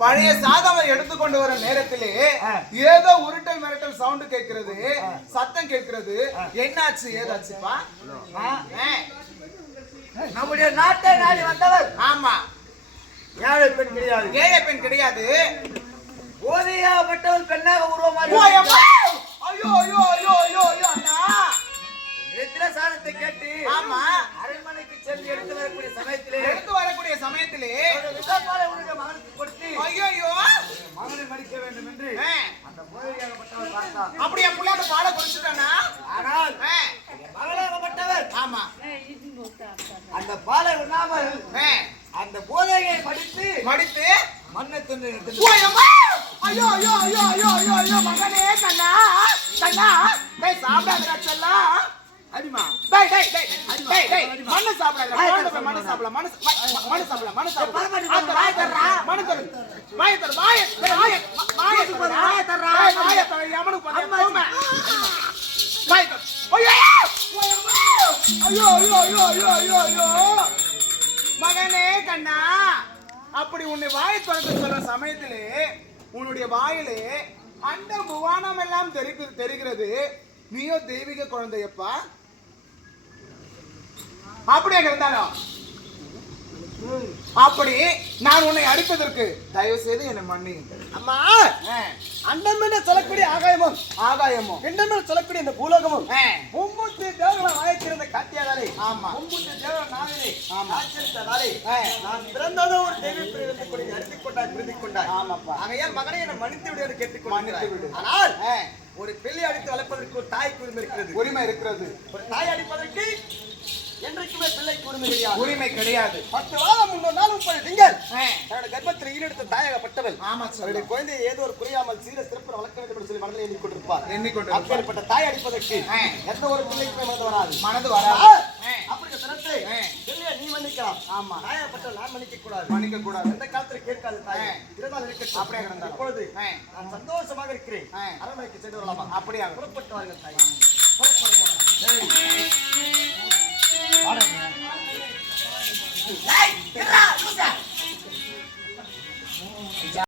பழைய சாதம் எடுத்துக்கொண்டு வர நேரத்திலே. ஏதோ உருட்டல் மிரட்டல் சவுண்ட் கேட்கிறது சத்தம் கேட்கிறது. என்னாச்சு ஏதாச்சுப்பா? நம்முடைய நாட்டை நாடி வந்தவர். ஆமா. ஏழை பெண் கிடையாது. ஏழை பெண் கிடையாது. போதையாகப்பட்டவள் பெண்ணாக அம்மா! ஐயோ ஐயோ ஐயோ ஐயோ ஐயோ அண்ணா! சாதத்தை கேட்டு ஆமா. அரண்மனைக்கு சென்று எடுத்து வரக்கூடிய சமயத்திலே எடுத்து வரக்கூடிய சமயத்திலே அவருடைய விசாரமான உன்னுடைய மகனுக்கு கொடுத்து ஐயோ ஐயோ மகனை மடிக்க வேண்டும் என்று ஆ, அந்த போதையாகப்பட்டவள் பார்த்தார் அப்படி என் புள்ள அந்த பாலை குடிச்சுட்டானா ஆனால் ஆ, மகளாகப்பட்டவர் ஆமா அந்த பாலை உண்ணாமல் அந்த போதையை படித்து மடித்து மண்ணை அம்மா! ஐயோ ஐயோ ஐயோ ஐயோ ஐயோ ஐயோ மகனே கண்ணா கண்ணா. டேய் சாப்பிடாதடா செல்லம் அடிமா. டேய் டேய் டேய் டேய் டேய் மண்ணு சாப்பிடாத குழந்தை போய் மண்ணு சாப்பிடலாம் மண்ணு ம- மண்ணு சாப்பிடலாம் மண்ணு சாப்பிடலாம் வாயை தர்றா மண்ணு தரு வாயை தரு வாயை ஐயோ ஐயோ மகனே கண்ணா அப்படி உன்னை வாயை திறக்க சொல்ற சமயத்திலே உன்னுடைய வாயிலே அண்ட புவானம் எல்லாம் தெரிகு- தெரிகிறது. நீயோ தெய்வீக குழந்தையப்பா. அப்படியே இருந்தாலும் அப்படி நான் உன்னை அடிப்பதற்கு தயவு செய்து என்னை மன்னி அம்மா அண்டம் என்று சொல்லக்கூடிய ஆகாயமும் ஆகாயமோ பிண்டம் என்று சொல்லக்கூடிய இந்த பூலோகமும் காட்டியாதாலே ஆமா. மும்மூர்த்தி தேவர் நாளிலே. ஆமா. காட்சியளித்ததாலே ஆ. நான் பிறந்ததும் ஒரு தெய்வ பிரிவினை கொண்டு அறிந்து கொண்டாய் புரிந்து கொண்டாய். ஆமாப்பா. ஆகையால் மகனை என்னை மன்னித்து விடு என்று கேட்டுக் மன்னித்து விடு. கொண்டிருக்கிறாய். ஆனால் ஒரு பிள்ளை அடித்து வளர்ப்பதற்கு ஒரு தாய்க்கு உரிமை இருக்கிறது. உரிமை இருக்கிறது. ஒரு தாய் அடிப்பதற்கு என்றைக்குமே பிள்ளைக்கு உரிமை கிடையாது. உரிமை கிடையாது. பத்து வாரம் முன்னொரு நாள் முப்பது திங்கள் தன்னோட கர்ப்பத்தில் ஈடெடுத்த தாயகப்பட்டவள். ஆமா அவருடைய சொல்லுடைய குழந்தையை ஏதோ ஒரு குறையாமல் சீர சிறப்பு வளர்க்க வேண்டும் என்று சொல்லி மனதில் எண்ணிக் கொண்டிருப்பார் எண்ணிக்கொண்டு அப்பேற்பட்ட தாய் அடிப்பதற்கு. எந்த ஒரு பிள்ளைக்குமே மனது வராது. மனது வராது. மன்னிக்கலாம் ஆமா. நாயப்பட்ட நான் மன்னிக்க கூடாது மன்னிக்க கூடாது எந்த காலத்துல கேட்காது தாயே. இருந்தால் இருக்கட்டும். அப்படியே கிடந்தா இப்பொழுது நான் சந்தோஷமாக இருக்கிறேன். அரண்மனைக்கு சென்று வரலாமா அப்படியே புறப்பட்டு வாருங்கள்